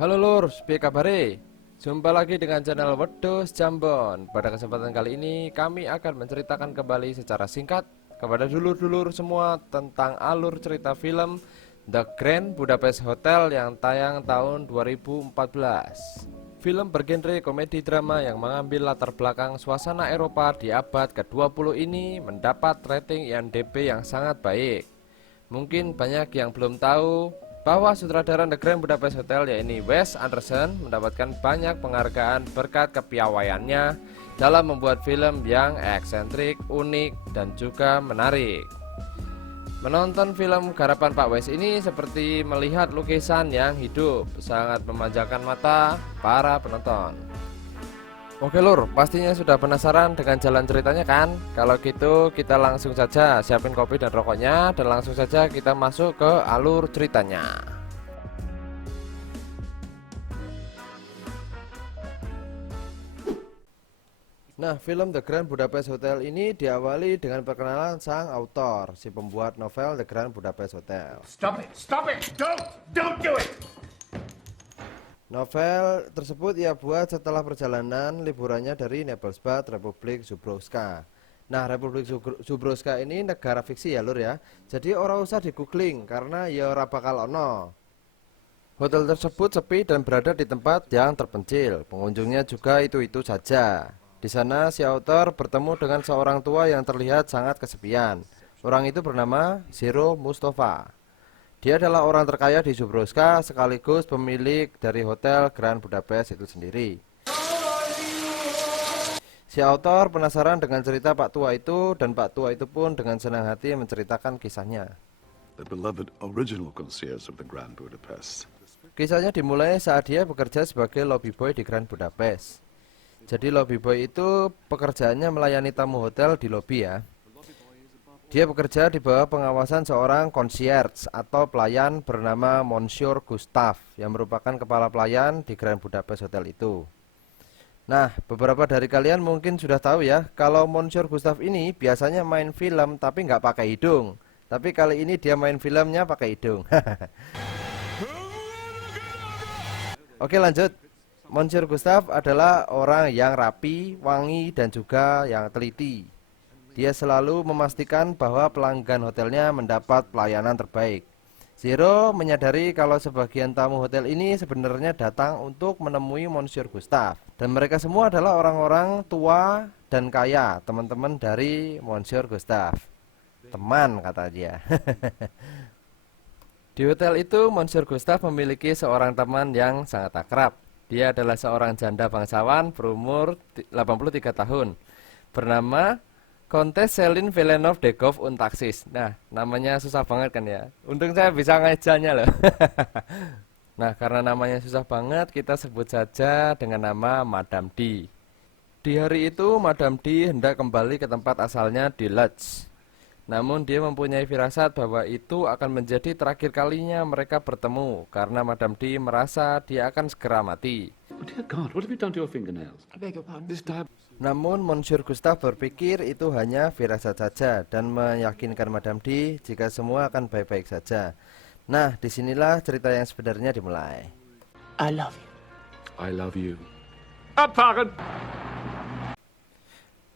Halo lur, piye kabare? Jumpa lagi dengan channel Wedhus Jambon. Pada kesempatan kali ini kami akan menceritakan kembali secara singkat kepada dulur-dulur semua tentang alur cerita film The Grand Budapest Hotel yang tayang tahun 2014. Film bergenre komedi drama yang mengambil latar belakang suasana Eropa di abad ke-20 ini mendapat rating IMDb yang sangat baik. Mungkin banyak yang belum tahu bahwa sutradara The Grand Budapest Hotel yaitu Wes Anderson mendapatkan banyak penghargaan berkat kepiawaiannya dalam membuat film yang eksentrik, unik, dan juga menarik. Menonton film garapan Pak Wes ini seperti melihat lukisan yang hidup, sangat memanjakan mata para penonton. Oke lur, pastinya sudah penasaran dengan jalan ceritanya kan? Kalau gitu kita langsung saja siapin kopi dan rokoknya dan langsung saja kita masuk ke alur ceritanya. Nah, film The Grand Budapest Hotel ini diawali dengan perkenalan sang autor, si pembuat novel The Grand Budapest Hotel. Stop it! Stop it! Don't do it! Novel tersebut ia buat setelah perjalanan liburannya dari Nebelspad, Republik Zubrowska. Nah, Republik Zubrowska ini negara fiksi ya lur ya. Jadi ora usah di googling karena ya ora bakal ono. Hotel tersebut sepi dan berada di tempat yang terpencil. Pengunjungnya juga itu-itu saja. Di sana si author bertemu dengan seorang tua yang terlihat sangat kesepian. Orang itu bernama Zero Mustafa. Dia adalah orang terkaya di Zubrowska sekaligus pemilik dari Hotel Grand Budapest itu sendiri. Si author penasaran dengan cerita Pak Tua itu dan Pak Tua itu pun dengan senang hati menceritakan kisahnya. The beloved original concierge of the Grand Budapest. Kisahnya dimulai saat dia bekerja sebagai lobby boy di Grand Budapest. Jadi lobby boy itu pekerjaannya melayani tamu hotel di lobi ya. Dia bekerja di bawah pengawasan seorang concierge atau pelayan bernama Monsieur Gustav yang merupakan kepala pelayan di Grand Budapest Hotel itu. Nah, beberapa dari kalian mungkin sudah tahu ya, kalau Monsieur Gustav ini biasanya main film tapi nggak pakai hidung. Tapi kali ini dia main filmnya pakai hidung. Oke lanjut. Monsieur Gustav adalah orang yang rapi, wangi, dan juga yang teliti. Dia selalu memastikan bahwa pelanggan hotelnya mendapat pelayanan terbaik. Zero menyadari kalau sebagian tamu hotel ini sebenarnya datang untuk menemui Monsieur Gustav. Dan mereka semua adalah orang-orang tua dan kaya, teman-teman dari Monsieur Gustav. Teman kata dia. Di hotel itu Monsieur Gustav memiliki seorang teman yang sangat akrab. Dia adalah seorang janda bangsawan berumur 83 tahun bernama Kontes Selin Velenov Degov Untaksis. Nah, namanya susah banget kan ya. Untung saya bisa ngejanya loh. Nah, karena namanya susah banget, kita sebut saja dengan nama Madame D. Di hari itu, Madame D hendak kembali ke tempat asalnya di Lodz. Namun dia mempunyai firasat bahwa itu akan menjadi terakhir kalinya mereka bertemu karena Madame D merasa dia akan segera mati. Oh dear God, what have you done to your fingernails? I beg your pardon. This diab... Namun Monsieur Gustav berpikir itu hanya firasat saja dan meyakinkan Madame D jika semua akan baik-baik saja. Nah, disinilah cerita yang sebenarnya dimulai. I love you. I love you. Pardon.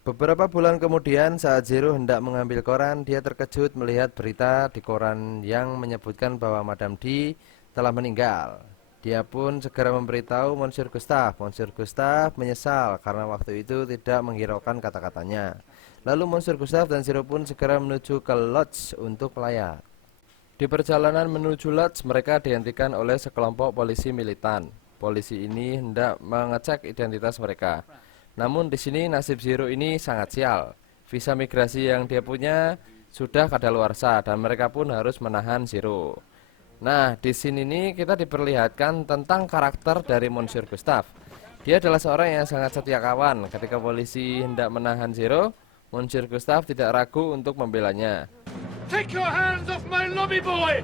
Beberapa bulan kemudian saat Zero hendak mengambil koran, dia terkejut melihat berita di koran yang menyebutkan bahwa Madame D telah meninggal. Dia pun segera memberitahu Monsieur Gustav. Monsieur Gustav menyesal karena waktu itu tidak menghiraukan kata-katanya. Lalu Monsieur Gustav dan Zero pun segera menuju ke Lodz untuk melayat. Di perjalanan menuju Lodz, mereka dihentikan oleh sekelompok polisi militan. Polisi ini hendak mengecek identitas mereka. Namun di sini nasib Zero ini sangat sial. Visa migrasi yang dia punya sudah kadaluarsa dan mereka pun harus menahan Zero. Nah, di sini nih kita diperlihatkan tentang karakter dari Monsieur Gustav. Dia adalah seorang yang sangat setia kawan. Ketika polisi hendak menahan Zero, Monsieur Gustav tidak ragu untuk membelanya. Take your hands off my lobby boy!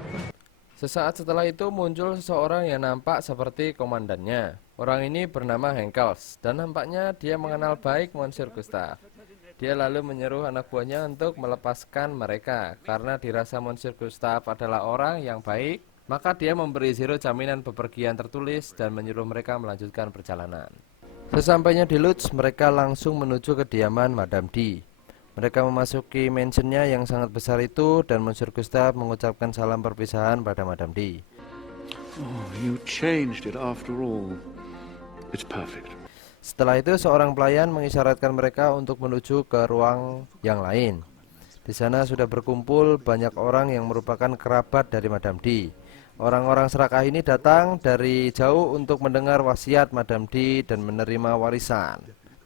Sesaat setelah itu muncul seseorang yang nampak seperti komandannya. Orang ini bernama Henkels dan nampaknya dia mengenal baik Monsieur Gustav. Dia lalu menyeru anak buahnya untuk melepaskan mereka karena dirasa Monsieur Gustav adalah orang yang baik Maka dia memberi Zero jaminan bepergian tertulis dan menyuruh mereka melanjutkan perjalanan. Sesampainya di Lutz, mereka langsung menuju kediaman Madame D. Mereka memasuki mansionnya yang sangat besar itu dan Monsieur Gustave mengucapkan salam perpisahan pada Madame D. Oh, you changed it after all. It's perfect. Setelah itu seorang pelayan mengisyaratkan mereka untuk menuju ke ruang yang lain. Di sana sudah berkumpul banyak orang yang merupakan kerabat dari Madame D. Orang-orang serakah ini datang dari jauh untuk mendengar wasiat Madame D dan menerima warisan.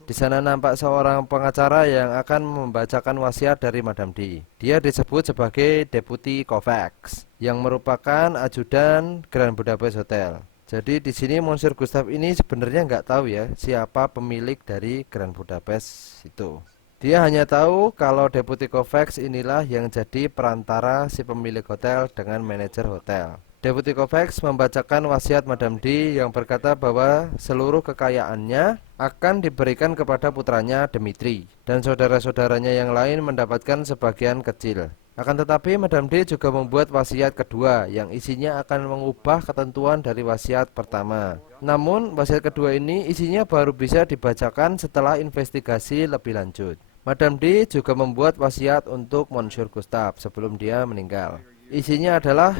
Di sana nampak seorang pengacara yang akan membacakan wasiat dari Madame D. Dia disebut sebagai Deputy Kovacs, yang merupakan ajudan Grand Budapest Hotel. Jadi di sini Monsieur Gustave ini sebenarnya nggak tahu ya siapa pemilik dari Grand Budapest itu. Dia hanya tahu kalau Deputy Kovacs inilah yang jadi perantara si pemilik hotel dengan manajer hotel. Deputy Kovacs membacakan wasiat Madame D yang berkata bahwa seluruh kekayaannya akan diberikan kepada putranya Dmitri dan saudara-saudaranya yang lain mendapatkan sebagian kecil. Akan tetapi Madame D juga membuat wasiat kedua yang isinya akan mengubah ketentuan dari wasiat pertama. Namun wasiat kedua ini isinya baru bisa dibacakan setelah investigasi lebih lanjut. Madame D juga membuat wasiat untuk Monsieur Gustave sebelum dia meninggal. Isinya adalah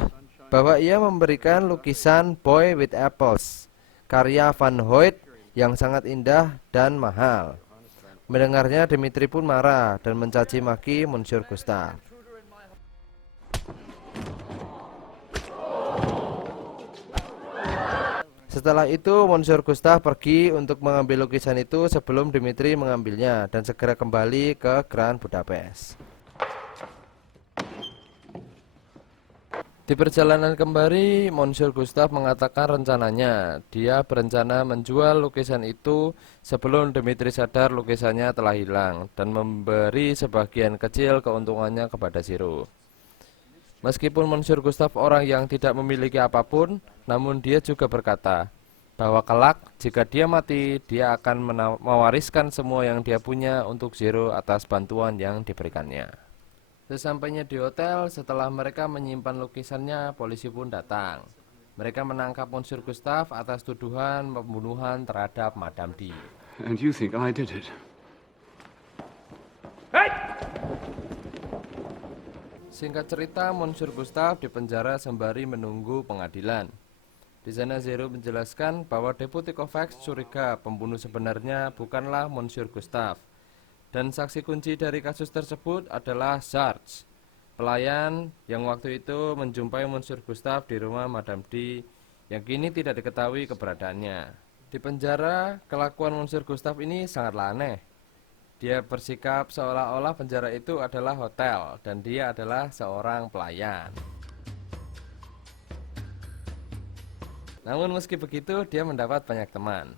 bahwa ia memberikan lukisan Boy with Apples karya Van Hoyt yang sangat indah dan mahal. Mendengarnya Dmitri pun marah dan mencaci maki Monsieur Gustave. Setelah itu Monsieur Gustave pergi untuk mengambil lukisan itu sebelum Dmitri mengambilnya dan segera kembali ke Grand Budapest. Di perjalanan kembali, Monsieur Gustave mengatakan rencananya. Dia berencana menjual lukisan itu sebelum Dmitri sadar lukisannya telah hilang dan memberi sebagian kecil keuntungannya kepada Zero. Meskipun Monsieur Gustave orang yang tidak memiliki apapun, namun dia juga berkata bahwa kelak jika dia mati, dia akan mewariskan semua yang dia punya untuk Zero atas bantuan yang diberikannya. Sesampainya di hotel, setelah mereka menyimpan lukisannya, polisi pun datang. Mereka menangkap Monsieur Gustave atas tuduhan pembunuhan terhadap Madame D. And you think I did it? Hey! Singkat cerita, Monsieur Gustave dipenjara sembari menunggu pengadilan. Di sana Zero menjelaskan bahwa Deputy Kovacs curiga pembunuh sebenarnya bukanlah Monsieur Gustave. Dan saksi kunci dari kasus tersebut adalah Sarge, pelayan yang waktu itu menjumpai Monsieur Gustave di rumah Madame D yang kini tidak diketahui keberadaannya. Di penjara, kelakuan Monsieur Gustave ini sangatlah aneh. Dia bersikap seolah-olah penjara itu adalah hotel dan dia adalah seorang pelayan. Namun meski begitu, dia mendapat banyak teman.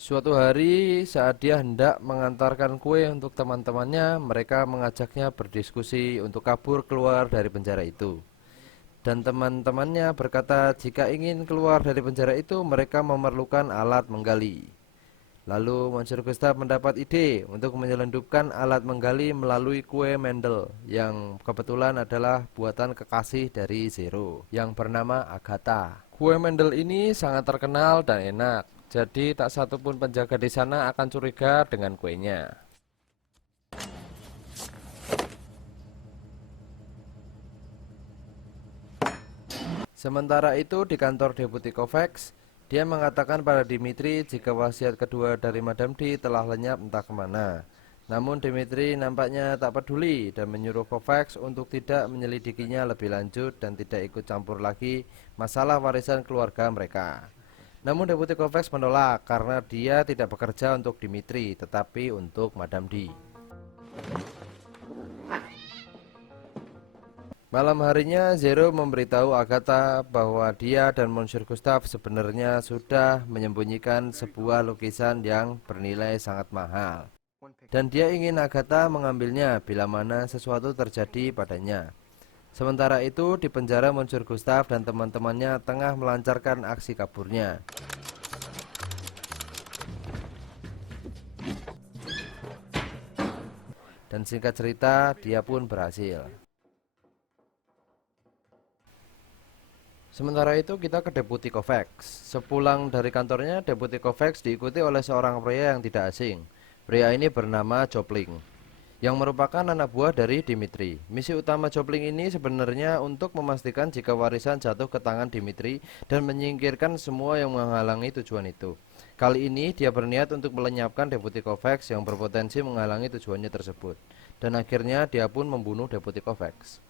Suatu hari saat dia hendak mengantarkan kue untuk teman-temannya, mereka mengajaknya berdiskusi untuk kabur keluar dari penjara itu. Dan teman-temannya berkata jika ingin keluar dari penjara itu mereka memerlukan alat menggali. Lalu Monsieur Gustave mendapat ide untuk menyelundupkan alat menggali melalui kue Mendel yang kebetulan adalah buatan kekasih dari Zero yang bernama Agatha. Kue Mendel ini sangat terkenal dan enak. Jadi tak satu pun penjaga di sana akan curiga dengan kuenya. Sementara itu di kantor Deputy Kovacs, dia mengatakan pada Dmitri jika wasiat kedua dari Madame D telah lenyap entah kemana. Namun Dmitri nampaknya tak peduli dan menyuruh Kovacs untuk tidak menyelidikinya lebih lanjut dan tidak ikut campur lagi masalah warisan keluarga mereka. Namun Deputy Kovacs menolak karena dia tidak bekerja untuk Dmitri tetapi untuk Madame D. Malam harinya Zero memberitahu Agatha bahwa dia dan Monsieur Gustave sebenarnya sudah menyembunyikan sebuah lukisan yang bernilai sangat mahal. Dan dia ingin Agatha mengambilnya bila mana sesuatu terjadi padanya. Sementara itu di penjara Monsieur Gustave dan teman-temannya tengah melancarkan aksi kaburnya. Dan singkat cerita dia pun berhasil. Sementara itu kita ke Deputi Kovacs. Sepulang dari kantornya, Deputi Kovacs diikuti oleh seorang pria yang tidak asing. Pria ini bernama Jopling, yang merupakan anak buah dari Dimitri. Misi utama Jopling ini sebenarnya untuk memastikan jika warisan jatuh ke tangan Dimitri dan menyingkirkan semua yang menghalangi tujuan itu. Kali ini dia berniat untuk melenyapkan Deputi Kovacs yang berpotensi menghalangi tujuannya tersebut. Dan akhirnya dia pun membunuh Deputi Kovacs.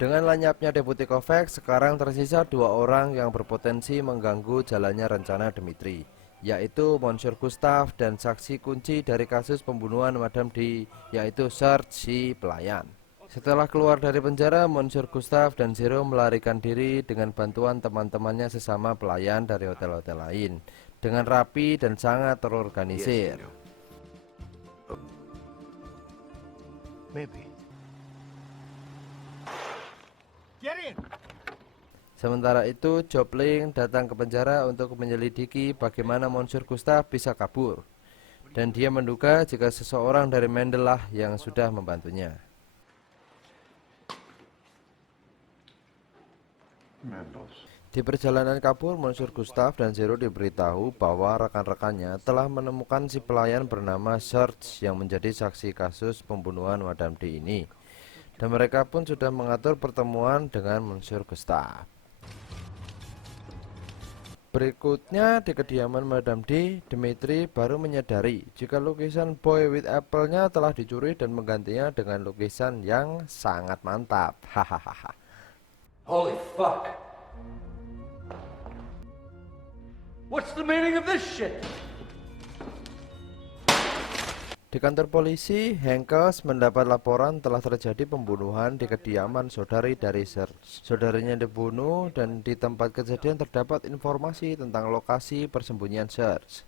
Dengan lenyapnya Deputi Kovacs, sekarang tersisa dua orang yang berpotensi mengganggu jalannya rencana Dimitri, yaitu Monsieur Gustave dan saksi kunci dari kasus pembunuhan Madame D, yaitu Serge si pelayan. Setelah keluar dari penjara, Monsieur Gustave dan Zero melarikan diri dengan bantuan teman-temannya sesama pelayan dari hotel-hotel lain, dengan rapi dan sangat terorganisir. Maybe. Get in. Sementara itu, Jopling datang ke penjara untuk menyelidiki bagaimana Monsieur Gustave bisa kabur. Dan dia menduga jika seseorang dari Mendel lah yang sudah membantunya. Di perjalanan kabur, Monsieur Gustave dan Zero diberitahu bahwa rekan-rekannya telah menemukan si pelayan bernama Serge yang menjadi saksi kasus pembunuhan Madame D ini. Dan mereka pun sudah mengatur pertemuan dengan Monsieur Gustave. Berikutnya di kediaman Madame D, Dimitri baru menyadari jika lukisan Boy with Apple-nya telah dicuri dan menggantinya dengan lukisan yang sangat mantap. Hahaha. Holy fuck. What's the meaning of this shit? Di kantor polisi, Henkes mendapat laporan telah terjadi pembunuhan di kediaman saudari dari Serge. Saudarinya dibunuh dan di tempat kejadian terdapat informasi tentang lokasi persembunyian Serge.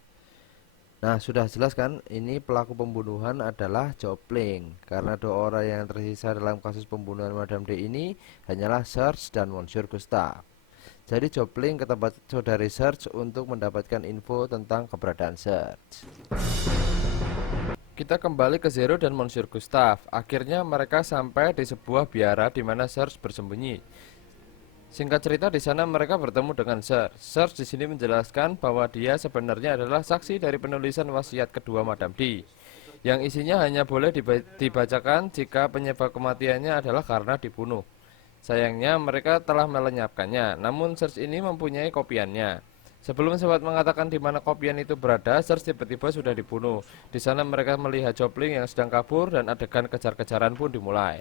Nah, sudah jelas kan, ini pelaku pembunuhan adalah Jopling, karena dua orang yang tersisa dalam kasus pembunuhan Madame D ini hanyalah Serge dan Monsieur Gustave. Jadi Jopling ke tempat saudari Serge untuk mendapatkan info tentang keberadaan Serge. Kita kembali ke Zero dan Monsieur Gustave. Akhirnya mereka sampai di sebuah biara di mana Serge bersembunyi. Singkat cerita, di sana mereka bertemu dengan Serge. Serge di sini menjelaskan bahwa dia sebenarnya adalah saksi dari penulisan wasiat kedua Madame D, yang isinya hanya boleh dibacakan jika penyebab kematiannya adalah karena dibunuh. Sayangnya mereka telah melenyapkannya, namun Serge ini mempunyai kopiannya. Sebelum sempat mengatakan di mana kopian itu berada, Serge tiba-tiba sudah dibunuh. Di sana mereka melihat Jopling yang sedang kabur dan adegan kejar-kejaran pun dimulai.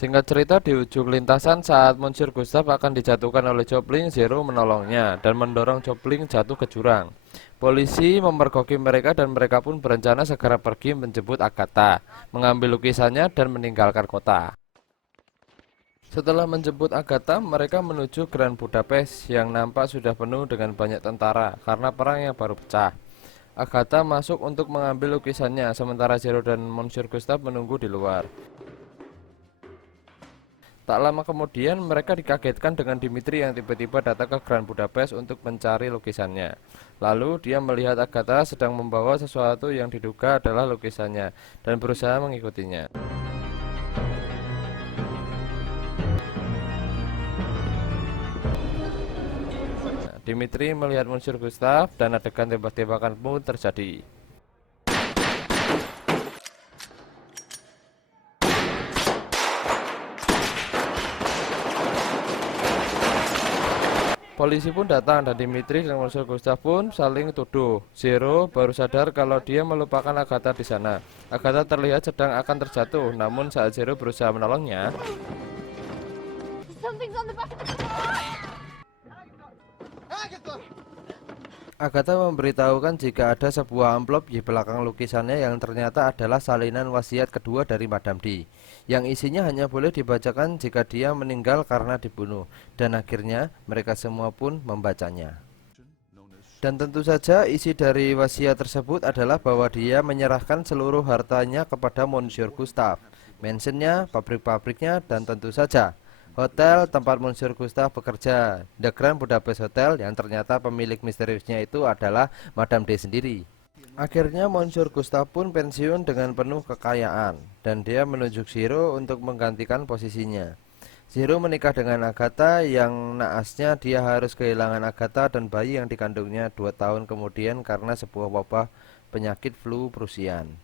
Singkat cerita, di ujung lintasan saat Monsieur Gustave akan dijatuhkan oleh Jopling, Zero menolongnya dan mendorong Jopling jatuh ke jurang. Polisi memergoki mereka dan mereka pun berencana segera pergi menjemput Agatha, mengambil lukisannya dan meninggalkan kota. Setelah menjemput Agatha, mereka menuju Grand Budapest yang nampak sudah penuh dengan banyak tentara karena perang yang baru pecah. Agatha masuk untuk mengambil lukisannya, sementara Zero dan Monsieur Gustave menunggu di luar. Tak lama kemudian mereka dikagetkan dengan Dimitri yang tiba-tiba datang ke Grand Budapest untuk mencari lukisannya. Lalu dia melihat Agatha sedang membawa sesuatu yang diduga adalah lukisannya dan berusaha mengikutinya. Dimitri melihat Monsieur Gustave dan adegan tembak-tembakan pun terjadi. Polisi pun datang dan Dimitri dan Monsieur Gustave pun saling tuduh. Zero baru sadar kalau dia melupakan Agatha di sana. Agatha terlihat sedang akan terjatuh, namun saat Zero berusaha menolongnya, Agatha memberitahukan jika ada sebuah amplop di belakang lukisannya yang ternyata adalah salinan wasiat kedua dari Madame D, yang isinya hanya boleh dibacakan jika dia meninggal karena dibunuh, dan akhirnya mereka semua pun membacanya. Dan tentu saja isi dari wasiat tersebut adalah bahwa dia menyerahkan seluruh hartanya kepada Monsieur Gustave. Mansionnya, pabrik-pabriknya, dan tentu saja hotel tempat Monsieur Gustave bekerja, The Grand Budapest Hotel, yang ternyata pemilik misteriusnya itu adalah Madame D sendiri. Akhirnya Monsieur Gustave pun pensiun dengan penuh kekayaan, dan dia menunjuk Zero untuk menggantikan posisinya. Zero menikah dengan Agatha yang naasnya dia harus kehilangan Agatha dan bayi yang dikandungnya 2 tahun kemudian karena sebuah wabah penyakit flu Prusian.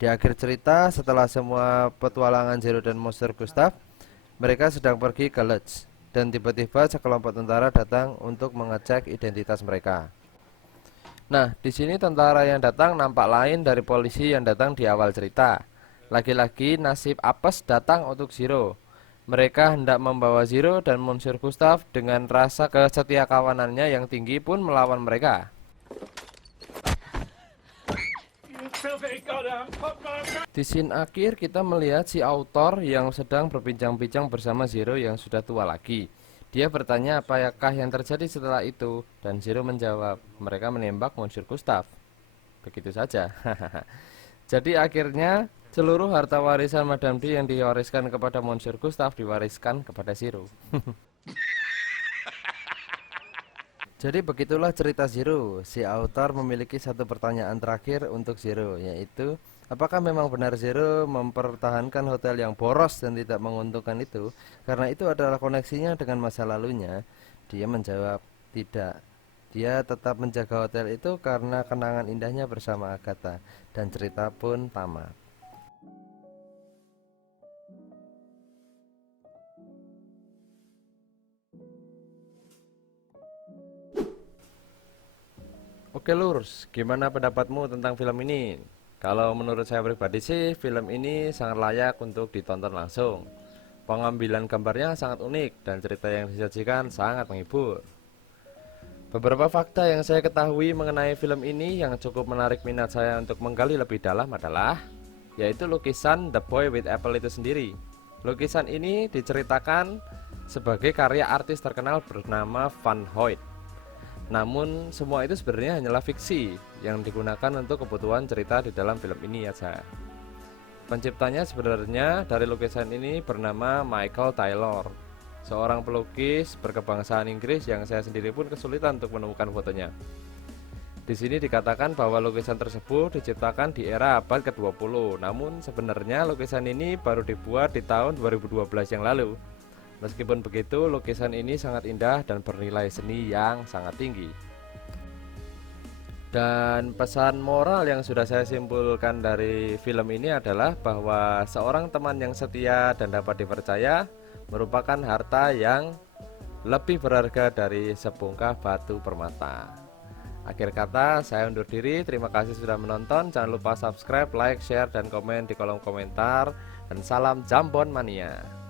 Di akhir cerita, setelah semua petualangan Zero dan Monsieur Gustave, mereka sedang pergi ke Lodz, dan tiba-tiba sekelompok tentara datang untuk mengecek identitas mereka. Nah, di sini tentara yang datang nampak lain dari polisi yang datang di awal cerita. Lagi-lagi nasib apes datang untuk Zero. Mereka hendak membawa Zero dan Monsieur Gustave dengan rasa kesetiakawanannya yang tinggi pun melawan mereka. Di scene akhir kita melihat si autor yang sedang berbincang-bincang bersama Zero yang sudah tua lagi. Dia bertanya apakah yang terjadi setelah itu, dan Zero menjawab, mereka menembak Monsieur Gustave. Begitu saja. Jadi akhirnya seluruh harta warisan Madame D yang diwariskan kepada Monsieur Gustave diwariskan kepada Zero. Jadi begitulah cerita Zero. Si author memiliki satu pertanyaan terakhir untuk Zero, yaitu apakah memang benar Zero mempertahankan hotel yang boros dan tidak menguntungkan itu karena itu adalah koneksinya dengan masa lalunya? Dia menjawab tidak. Dia tetap menjaga hotel itu karena kenangan indahnya bersama Agatha, dan cerita pun tamat. Oke Lurs, gimana pendapatmu tentang film ini? Kalau menurut saya pribadi sih, film ini sangat layak untuk ditonton langsung. Pengambilan gambarnya sangat unik dan cerita yang disajikan sangat menghibur. Beberapa fakta yang saya ketahui mengenai film ini yang cukup menarik minat saya untuk menggali lebih dalam adalah yaitu lukisan The Boy with Apple itu sendiri. Lukisan ini diceritakan sebagai karya artis terkenal bernama Van Hoyt. Namun semua itu sebenarnya hanyalah fiksi yang digunakan untuk kebutuhan cerita di dalam film ini saja. Penciptanya sebenarnya dari lukisan ini bernama Michael Taylor, seorang pelukis berkebangsaan Inggris yang saya sendiri pun kesulitan untuk menemukan fotonya. Di sini dikatakan bahwa lukisan tersebut diciptakan di era abad ke-20, namun sebenarnya lukisan ini baru dibuat di tahun 2012 yang lalu. Meskipun begitu, lukisan ini sangat indah dan bernilai seni yang sangat tinggi. Dan pesan moral yang sudah saya simpulkan dari film ini adalah bahwa seorang teman yang setia dan dapat dipercaya merupakan harta yang lebih berharga dari sebongkah batu permata. Akhir kata, saya undur diri. Terima kasih sudah menonton. Jangan lupa subscribe, like, share, dan komen di kolom komentar. Dan salam Jambon Mania.